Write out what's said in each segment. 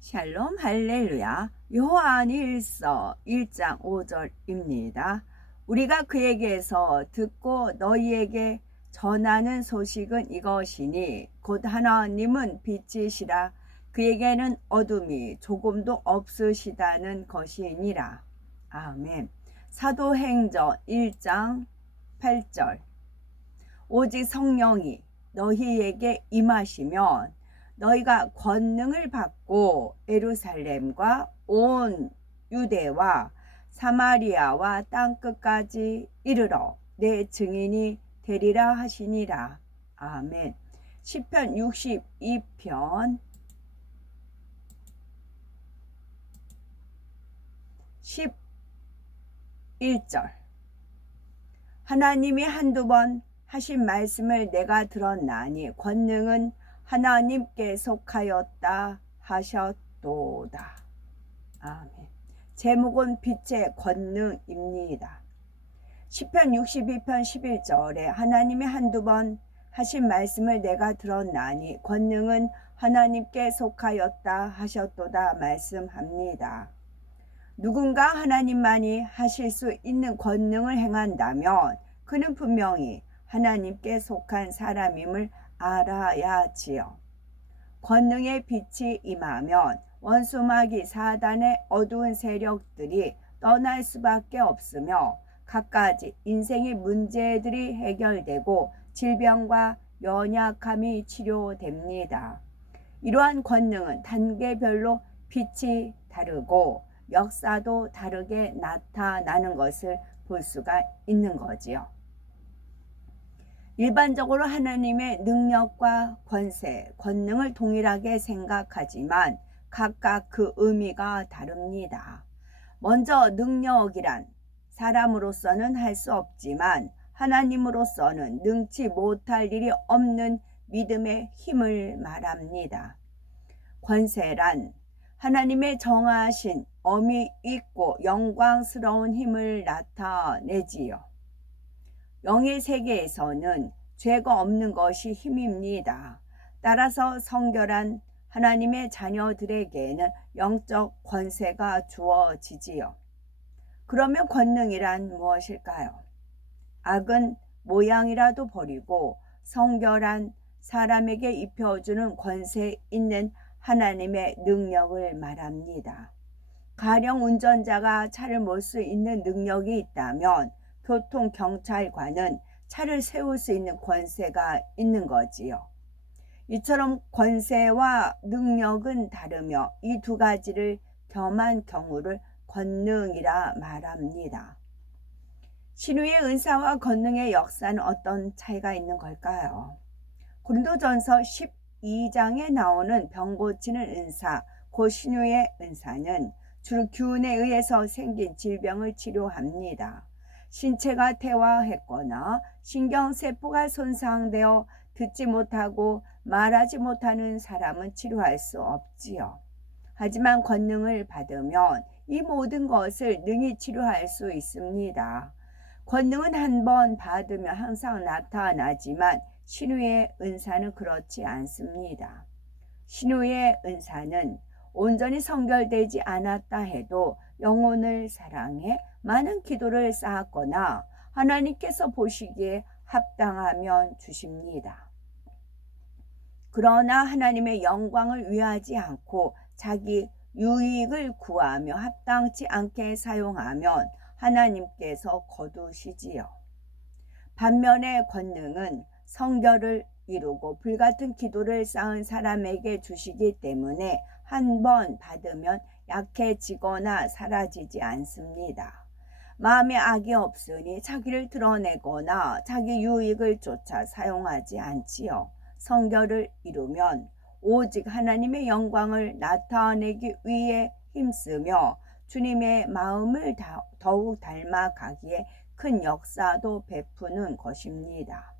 샬롬 할렐루야. 요한일서 1장 5절입니다. 우리가 그에게서 듣고 너희에게 전하는 소식은 이것이니 곧 하나님은 빛이시라 그에게는 어둠이 조금도 없으시다는 것이니라. 아멘. 사도행전 1장 8절. 오직 성령이 너희에게 임하시면 너희가 권능을 받고 예루살렘과 온 유대와 사마리아와 땅끝까지 이르러 내 증인이 되리라 하시니라. 아멘. 시편 62편 11절. 하나님이 한두 번 하신 말씀을 내가 들었나니 권능은 하나님께 속하였다 하셨도다. 아멘. 제목은 빛의 권능입니다. 시편 62편 11절에 하나님이 한두 번 하신 말씀을 내가 들었나니 권능은 하나님께 속하였다 하셨도다 말씀합니다. 누군가 하나님만이 하실 수 있는 권능을 행한다면 그는 분명히 하나님께 속한 사람임을 알아야지요. 권능의 빛이 임하면 원수마귀 사단의 어두운 세력들이 떠날 수밖에 없으며 갖가지 인생의 문제들이 해결되고 질병과 연약함이 치료됩니다. 이러한 권능은 단계별로 빛이 다르고 역사도 다르게 나타나는 것을 볼 수가 있는 거지요. 일반적으로 하나님의 능력과 권세, 권능을 동일하게 생각하지만 각각 그 의미가 다릅니다. 먼저 능력이란 사람으로서는 할 수 없지만 하나님으로서는 능치 못할 일이 없는 믿음의 힘을 말합니다. 권세란 하나님의 정하신 엄히 있고 영광스러운 힘을 나타내지요. 영의 세계에서는 죄가 없는 것이 힘입니다. 따라서 성결한 하나님의 자녀들에게는 영적 권세가 주어지지요. 그러면 권능이란 무엇일까요? 악은 모양이라도 버리고 성결한 사람에게 입혀주는 권세 있는 하나님의 능력을 말합니다. 가령 운전자가 차를 몰 수 있는 능력이 있다면 교통경찰관은 차를 세울 수 있는 권세가 있는 거지요. 이처럼 권세와 능력은 다르며 이 두 가지를 겸한 경우를 권능이라 말합니다. 신유의 은사와 권능의 역사는 어떤 차이가 있는 걸까요? 고린도전서 12장에 나오는 병 고치는 은사, 곧 신유의 은사는 주로 기운에 의해서 생긴 질병을 치료합니다. 신체가 퇴화했거나 신경세포가 손상되어 듣지 못하고 말하지 못하는 사람은 치료할 수 없지요. 하지만 권능을 받으면 이 모든 것을 능히 치료할 수 있습니다. 권능은 한 번 받으면 항상 나타나지만 신유의 은사는 그렇지 않습니다. 신유의 은사는 온전히 성결되지 않았다 해도 영혼을 사랑해 많은 기도를 쌓았거나 하나님께서 보시기에 합당하면 주십니다. 그러나 하나님의 영광을 위하지 않고 자기 유익을 구하며 합당치 않게 사용하면 하나님께서 거두시지요. 반면에 권능은 성결을 이루고 불같은 기도를 쌓은 사람에게 주시기 때문에 한 번 받으면 약해지거나 사라지지 않습니다. 마음에 악이 없으니 자기를 드러내거나 자기 유익을 쫓아 사용하지 않지요. 성결을 이루면 오직 하나님의 영광을 나타내기 위해 힘쓰며 주님의 마음을 더욱 닮아가기에 큰 역사도 베푸는 것입니다.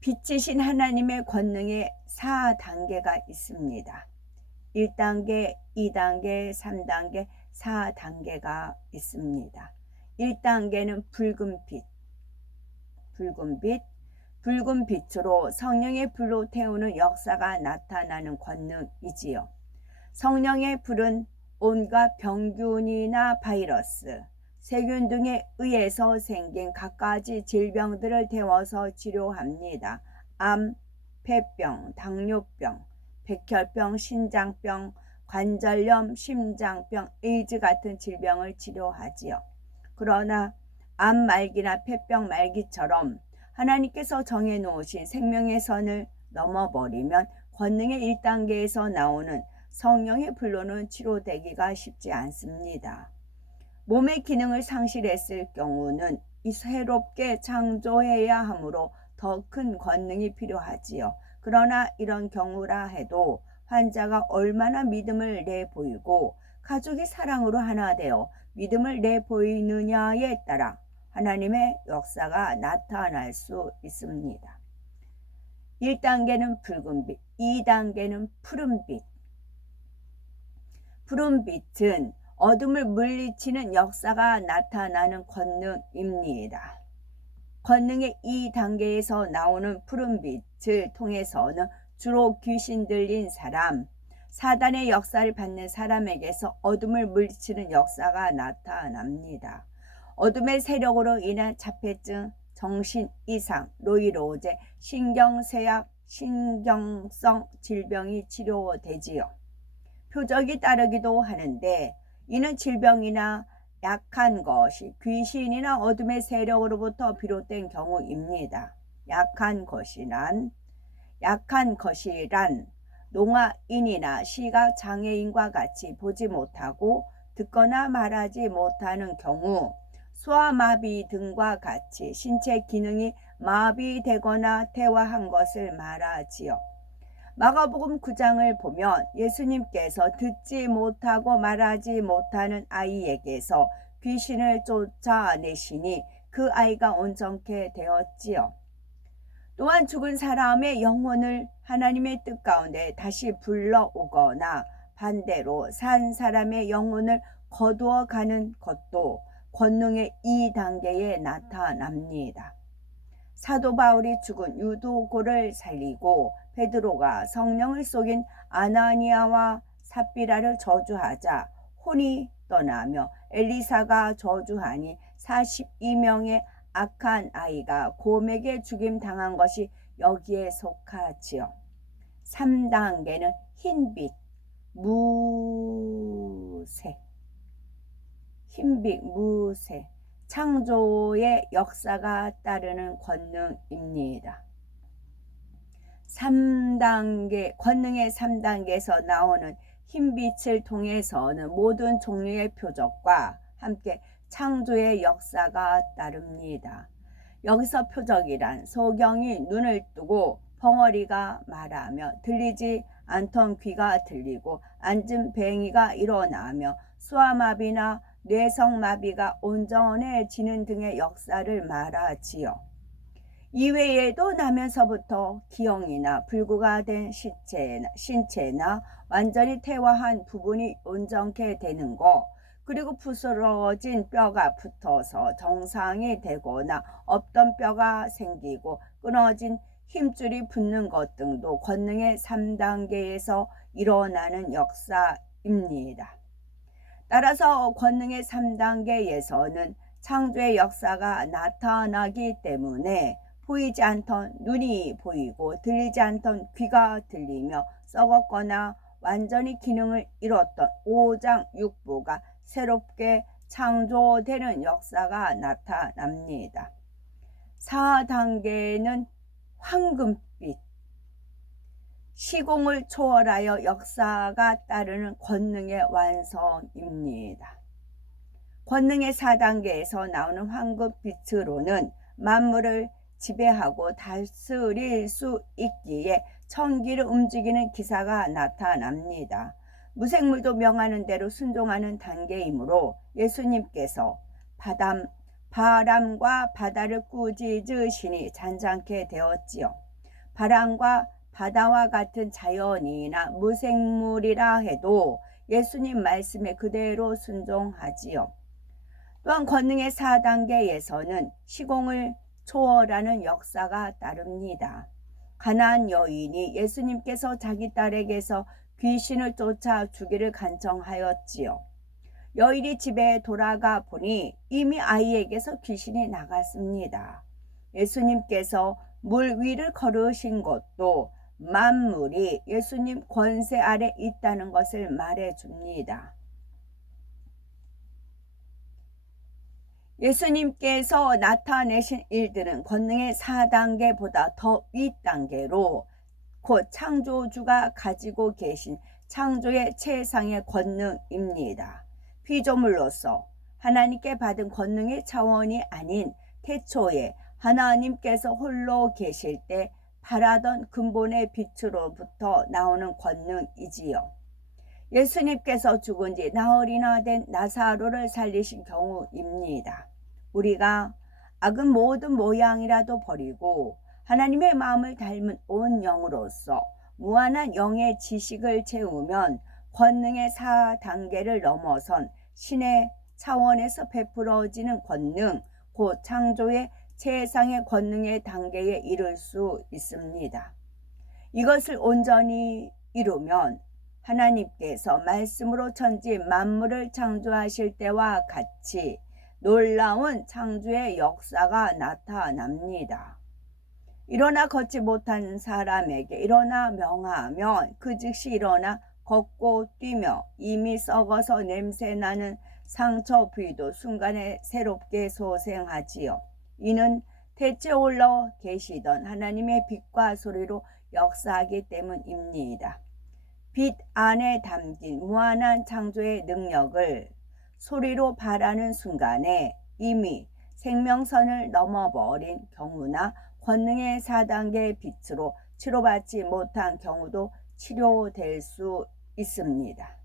빛이신 하나님의 권능에 4단계가 있습니다. 1단계, 2단계, 3단계, 4단계가 있습니다. 1단계는 붉은 빛으로 성령의 불로 태우는 역사가 나타나는 권능이지요. 성령의 불은 온갖 병균이나 바이러스, 세균 등에 의해서 생긴 갖가지 질병들을 태워서 치료합니다. 암, 폐병, 당뇨병, 백혈병, 신장병, 관절염, 심장병, 에이즈 같은 질병을 치료하지요. 그러나 암 말기나 폐병 말기처럼 하나님께서 정해놓으신 생명의 선을 넘어버리면 권능의 1단계에서 나오는 성령의 불로는 치료되기가 쉽지 않습니다. 몸의 기능을 상실했을 경우는 새롭게 창조해야 하므로 더 큰 권능이 필요하지요. 그러나 이런 경우라 해도 환자가 얼마나 믿음을 내보이고 가족이 사랑으로 하나 되어 믿음을 내보이느냐에 따라 하나님의 역사가 나타날 수 있습니다. 1단계는 붉은 빛, 2단계는 푸른 빛. 푸른 빛은 어둠을 물리치는 역사가 나타나는 권능입니다. 권능의 2단계에서 나오는 푸른 빛을 통해서는 주로 귀신 들린 사람, 사단의 역사를 받는 사람에게서 어둠을 물리치는 역사가 나타납니다. 어둠의 세력으로 인한 자폐증, 정신 이상, 노이로제, 신경쇠약, 신경성 질병이 치료되지요. 표적이 따르기도 하는데 이는 질병이나 약한 것이 귀신이나 어둠의 세력으로부터 비롯된 경우입니다. 약한 것이란 농아인이나 시각장애인과 같이 보지 못하고 듣거나 말하지 못하는 경우, 소아마비 등과 같이 신체 기능이 마비되거나 퇴화한 것을 말하지요. 마가복음 9장을 보면 예수님께서 듣지 못하고 말하지 못하는 아이에게서 귀신을 쫓아내시니 그 아이가 온전케 되었지요. 또한 죽은 사람의 영혼을 하나님의 뜻 가운데 다시 불러오거나 반대로 산 사람의 영혼을 거두어 가는 것도 권능의 2단계에 나타납니다. 사도 바울이 죽은 유두고를 살리고 베드로가 성령을 속인 아나니아와 삽비라를 저주하자 혼이 떠나며 엘리사가 저주하니 42명의 악한 아이가 곰에게 죽임당한 것이 여기에 속하지요. 3단계는 흰빛, 무색. 흰빛, 무색. 창조의 역사가 따르는 권능입니다. 3단계, 권능의 3단계에서 나오는 흰빛을 통해서는 모든 종류의 표적과 함께 창조의 역사가 따릅니다. 여기서 표적이란 소경이 눈을 뜨고 벙어리가 말하며 들리지 않던 귀가 들리고 앉은 뱅이가 일어나며 소아마비나 뇌성마비가 온전해지는 등의 역사를 말하지요. 이외에도 나면서부터 기형이나 불구가 된 신체나 완전히 퇴화한 부분이 온전케 되는 것, 그리고 부스러진 뼈가 붙어서 정상이 되거나 없던 뼈가 생기고 끊어진 힘줄이 붙는 것 등도 권능의 3단계에서 일어나는 역사입니다. 따라서 권능의 3단계에서는 창조의 역사가 나타나기 때문에 보이지 않던 눈이 보이고 들리지 않던 귀가 들리며 썩었거나 완전히 기능을 잃었던 오장 육부가 새롭게 창조되는 역사가 나타납니다. 4단계는 황금빛, 시공을 초월하여 역사가 따르는 권능의 완성입니다. 권능의 4단계에서 나오는 황금빛으로는 만물을 지배하고 다스릴 수 있기에 천기를 움직이는 기사가 나타납니다. 무생물도 명하는 대로 순종하는 단계이므로 예수님께서 바람과 바다를 꾸짖으시니 잔잔케 되었지요. 바람과 바다와 같은 자연이나 무생물이라 해도 예수님 말씀에 그대로 순종하지요. 또한 권능의 4단계에서는 시공을 초월하는 역사가 따릅니다. 가나안 여인이 예수님께서 자기 딸에게서 귀신을 쫓아 주기를 간청하였지요. 여일이 집에 돌아가 보니 이미 아이에게서 귀신이 나갔습니다. 예수님께서 물 위를 걸으신 것도 만물이 예수님 권세 아래 있다는 것을 말해줍니다. 예수님께서 나타내신 일들은 권능의 4단계보다 더 윗단계로 곧 창조주가 가지고 계신 창조의 최상의 권능입니다. 피조물로서 하나님께 받은 권능의 차원이 아닌 태초에 하나님께서 홀로 계실 때 바라던 근본의 빛으로부터 나오는 권능이지요. 예수님께서 죽은 지 나흘이나 된 나사로를 살리신 경우입니다. 우리가 악은 모든 모양이라도 버리고 하나님의 마음을 닮은 온 영으로서 무한한 영의 지식을 채우면 권능의 4단계를 넘어선 신의 차원에서 베풀어지는 권능, 곧 창조의 최상의 권능의 단계에 이를 수 있습니다. 이것을 온전히 이루면 하나님께서 말씀으로 천지 만물을 창조하실 때와 같이 놀라운 창조의 역사가 나타납니다. 일어나 걷지 못한 사람에게 일어나 명하면 그 즉시 일어나 걷고 뛰며 이미 썩어서 냄새나는 상처 부위도 순간에 새롭게 소생하지요. 이는 대체 올라 계시던 하나님의 빛과 소리로 역사하기 때문입니다. 빛 안에 담긴 무한한 창조의 능력을 소리로 발하는 순간에 이미 생명선을 넘어버린 경우나 권능의 4단계의 빛으로 치료받지 못한 경우도 치료될 수 있습니다.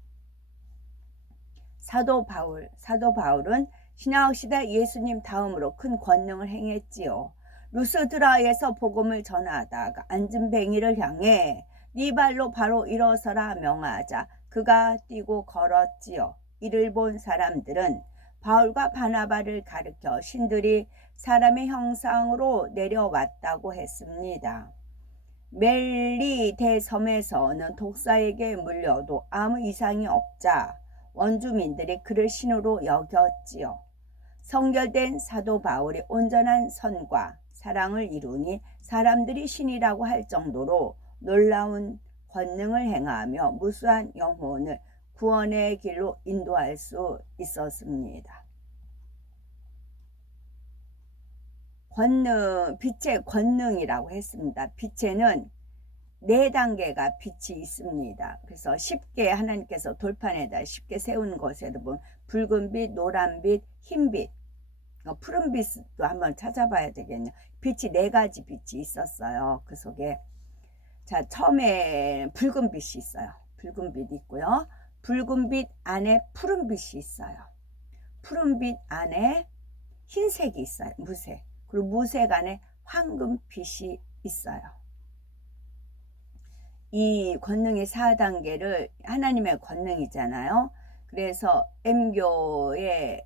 사도 바울은 신약시대 예수님 다음으로 큰 권능을 행했지요. 루스드라에서 복음을 전하다가 앉은 뱅이를 향해 네 발로 바로 일어서라 명하자 그가 뛰고 걸었지요. 이를 본 사람들은 바울과 바나바를 가르쳐 신들이 사람의 형상으로 내려왔다고 했습니다. 멜리 대섬에서는 독사에게 물려도 아무 이상이 없자 원주민들이 그를 신으로 여겼지요. 성결된 사도 바울이 온전한 선과 사랑을 이루니 사람들이 신이라고 할 정도로 놀라운 권능을 행하며 무수한 영혼을 구원의 길로 인도할 수 있었습니다. 빛의 권능이라고 했습니다. 빛에는 4단계가 빛이 있습니다. 그래서 쉽게 하나님께서 돌판에다 쉽게 세운 것에도 보면 붉은빛, 노란빛, 흰빛, 푸른빛도 한번 찾아봐야 되겠네요. 빛이 4가지 빛이 있었어요. 그 속에 자, 처음에 붉은빛이 있어요. 붉은빛이 있고요. 붉은빛 안에 푸른빛이 있어요. 푸른빛 안에 흰색이 있어요. 무색. 그리고 무색 안에 황금빛이 있어요. 이 권능의 4단계를 하나님의 권능이잖아요. 그래서 M교에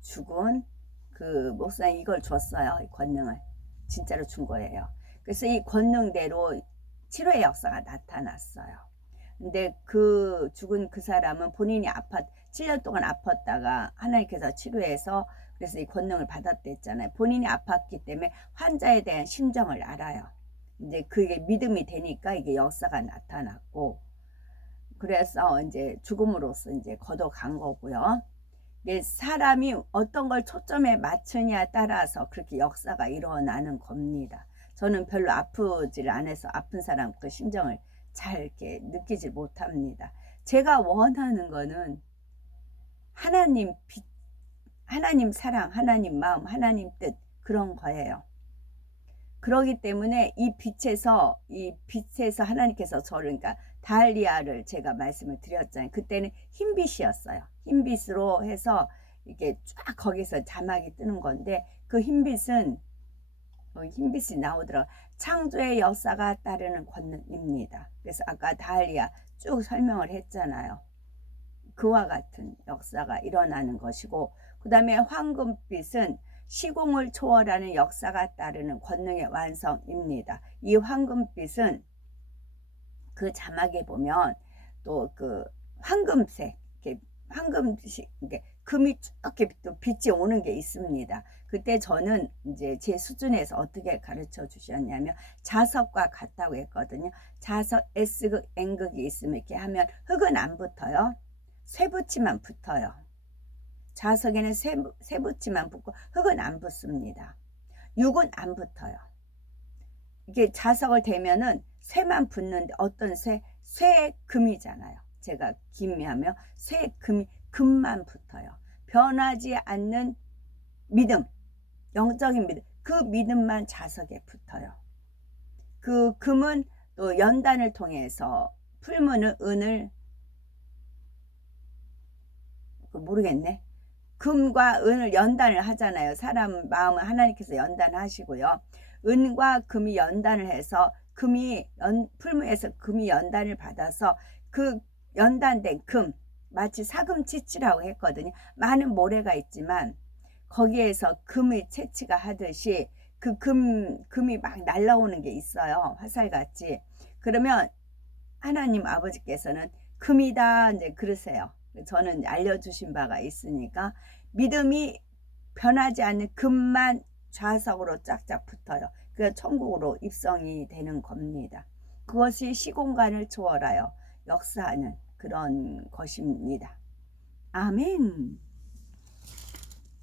죽은 그 목사님 이걸 줬어요. 이 권능을 진짜로 준 거예요. 그래서 이 권능대로 치료의 역사가 나타났어요. 근데 그 죽은 그 사람은 본인이 7년 동안 아팠다가 하나님께서 치료해서 그래서 이 권능을 받았댔잖아요. 본인이 아팠기 때문에 환자에 대한 심정을 알아요. 이제 그게 믿음이 되니까 이게 역사가 나타났고, 그래서 이제 죽음으로써 이제 걷어간 거고요. 사람이 어떤 걸 초점에 맞추냐에 따라서 그렇게 역사가 일어나는 겁니다. 저는 별로 아프질 않아서 아픈 사람 그 심정을 잘 이렇게 느끼질 못합니다. 제가 원하는 거는 하나님 빛, 하나님 사랑, 하나님 마음, 하나님 뜻 그런 거예요. 그러기 때문에 이 빛에서 하나님께서 저를, 그러니까 달리아를 제가 말씀을 드렸잖아요. 그때는 흰빛이었어요. 흰빛으로 해서 이게 쫙 거기서 자막이 뜨는 건데 그 흰빛이 나오더라고요. 창조의 역사가 따르는 권능입니다. 그래서 아까 달리아 쭉 설명을 했잖아요. 그와 같은 역사가 일어나는 것이고, 그 다음에 황금빛은 시공을 초월하는 역사가 따르는 권능의 완성입니다. 이 황금빛은 그 자막에 보면 또 그 황금색, 이렇게 황금식, 이게 금이 쭉 이렇게 또 빛이 오는 게 있습니다. 그때 저는 이제 제 수준에서 어떻게 가르쳐 주셨냐면 자석과 같다고 했거든요. 자석 S극, N극이 있으면 이렇게 하면 흙은 안 붙어요. 쇠붙이만 붙어요. 자석에는 쇠붙이만 붙고 흙은 안 붙습니다. 육은 안 붙어요. 이게 자석을 대면은 쇠만 붙는데 어떤 쇠? 쇠금이잖아요. 제가 김하며 쇠금이 금만 붙어요. 변하지 않는 믿음, 영적인 믿음, 그 믿음만 자석에 붙어요. 그 금은 또 연단을 통해서 풀무는 은을 모르겠네. 금과 은을 연단을 하잖아요. 사람 마음을 하나님께서 연단하시고요. 은과 금이 연단을 해서 풀무에서 금이 연단을 받아서 그 연단된 금, 마치 사금치치라고 했거든요. 많은 모래가 있지만 거기에서 금이 채취가 하듯이 그 금이 막 날라오는 게 있어요. 화살같이. 그러면 하나님 아버지께서는 금이다 이제 그러세요. 저는 알려주신 바가 있으니까 믿음이 변하지 않는 금만 좌석으로 쫙쫙 붙어요. 그래서 천국으로 입성이 되는 겁니다. 그것이 시공간을 초월하여 역사하는 그런 것입니다. 아멘.